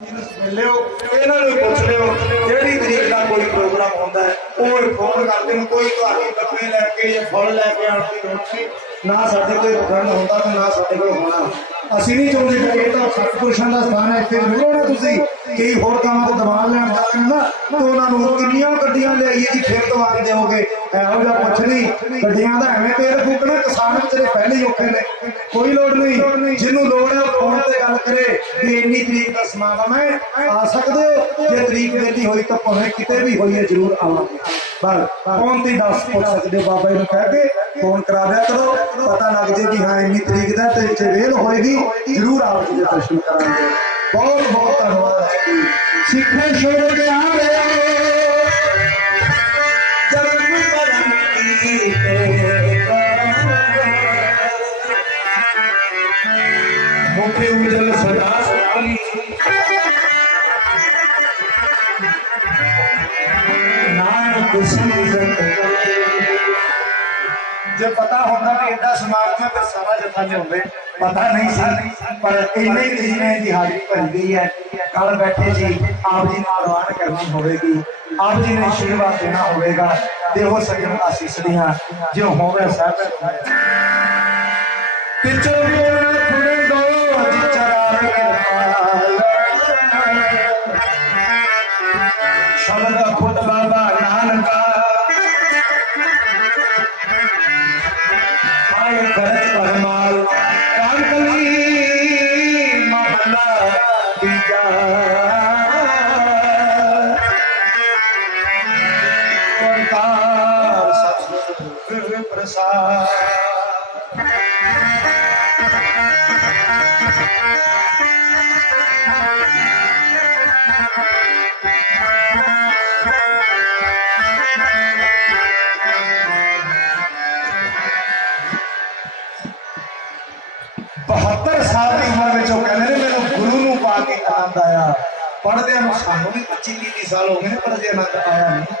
ਲਿਓ ਇਹਨਾਂ ਨੂੰ ਪੁੱਛ ਲਿਓ ਜਿਹੜੀ ਤਰੀਕ ਦਾ ਕੋਈ ਪ੍ਰੋਗਰਾਮ ਹੁੰਦਾ ਹੈ, ਉਹ ਫੋਨ ਕਰਦੇ ਨੇ, ਕੋਈ ਤੁਹਾਡੀ ਕੱਪੜੇ ਲੈ ਕੇ ਜਾਂ ਫੁੱਲ ਲੈ ਕੇ ਆਉਣ ਦੀ ਲੋੜ ਨਹੀਂ ਨਾ ਸਾਡੇ ਕੋਈ ਪ੍ਰੋਗਰਾਮ ਹੁੰਦਾ ਤੇ ਨਾ ਸਾਡੇ ਕੋਲ ਹੋਣਾ। ਅਸੀਂ ਨਹੀਂ ਚਾਹੁੰਦੇ ਕਿ ਇਹ ਤਾਂ ਸਤਿਪੁਰਸ਼ਾਂ ਦਾ ਸਥਾਨ ਹੈ, ਇੱਥੇ ਜ਼ਰੂਰ ਹੋਣਾ ਤੁਸੀਂ। ਕਈ ਹੋਰ ਕੰਮਾਂ ਤੇ ਦਬਾਅ ਲੈਣ ਜਾਂਦੇ ਨਾ, ਤਾਂ ਉਹਨਾਂ ਨੂੰ ਕਿੰਨੀਆਂ ਗੱਡੀਆਂ ਲਿਆਈਏ ਜੀ, ਫਿਰ ਦਵਾ ਦਿਓਗੇ ਇਹੋ ਜਿਹਾ ਕੁਛ ਨਹੀਂ। ਗੱਡੀਆਂ ਦਾ ਐਵੇਂ ਤੇਲ ਫੂਕਣਾ, ਕਿਸਾਨ ਵਿਚਾਰੇ ਪਹਿਲੇ ਹੀ ਔਖੇ ਨੇ। ਕੋਈ ਲੋੜ ਨਹੀਂ। ਜਿਹਨੂੰ ਲੋੜ ਹੈ, ਉਹ ਫੋਨ ਤੇ ਗੱਲ ਕਰੇ ਵੀ ਇੰਨੀ ਤਰੀਕ ਦਾ ਸਮਾਗਮ ਹੈ। ਆ ਸਕਦੇ ਹੋ। ਜੇ ਤਰੀਕ ਵੇਲੀ ਹੋਈ ਤਾਂ ਭਾਵੇਂ ਕਿਤੇ ਵੀ ਹੋਈ ਜ਼ਰੂਰ ਆਵਾਂਗੇ। ਪਰ ਫੋਨ ਤੇ ਦੱਸ ਪੁੱਛ ਸਕਦੇ ਬਾਬਾ ਜੀ ਨੂੰ ਕਹਿ ਕੇ ਫੋਨ ਕਰਾ ਦਿਆ ਕਰੋ। ਪਤਾ ਲੱਗ ਜੇ ਕਿ ਹਾਂ, ਇੰਨੀ ਤਰੀਕ ਦਾ ਤੇ ਜੇ ਵੇਲ ਹੋਏਗੀ, ਜ਼ਰੂਰ ਆਓ ਜੀ ਦਰਸ਼ਨ ਕਰਾਂਗੇ। ਬਹੁਤ ਬਹੁਤ ਧੰਨਵਾਦ ਸਿੱਖੇ ਛੋੜ ਕੇ ਆ ਰਹੇ ਜਨਮ ਮਰਨ ਕੀ ਮੁਖੇ ਉਜਲ ਸਦਾ ਸੁਖੀ ਨਾਨਕ ਜੇ ਪਤਾ ਹੁੰਦਾ ਕਿ ਐਡਾ ਸਮਾਗਮ ਹੈ, ਫਿਰ ਸਾਰਾ ਜਥਾ ਲਿਆਉਂਦੇ। ਪਤਾ ਨਹੀਂ ਸੀ ਪਰ ਇੰਨੇ ਹੀ ਜਿਵੇਂ ਦੀ ਹਾਜ਼ਰੀ ਭਰੀ ਗਈ ਹੈ। ਕੱਲ ਬੈਠੇ ਸੀ ਆਪ ਜੀ ਨੂੰ ਪ੍ਰਵਾਨ ਕਰਨੀ ਹੋਵੇਗੀ। ਆਪ ਜੀ ਨੇ ਆਸ਼ੀਰਵਾਦ ਦੇਣਾ ਹੋਵੇਗਾ। ਤੇ ਸਜਣ ਆਸੀਸ ਦੀਆਂ। ਜੋ ਹੋਵੇ ਸਾਹਿਬ ਪਿੱਛੋਂ ਬੋਲਣਾ ਥੋੜੇ ਦੋ ਜੀ ਚਰਾਰ ਕਿਰਪਾਲ ਸ਼ਬਦ ਨੂੰ ਪਾ ਕੇ ਆਨੰਦ ਆਇਆ ਪੜ੍ਹਦਿਆਂ ਨੂੰ ਸਾਨੂੰ ਵੀ 25 30 ਸਾਲ ਹੋ ਗਏ ਨੇ, ਪਰ ਅਜੇ ਆਨੰਦ ਆਇਆ ਨਹੀਂ।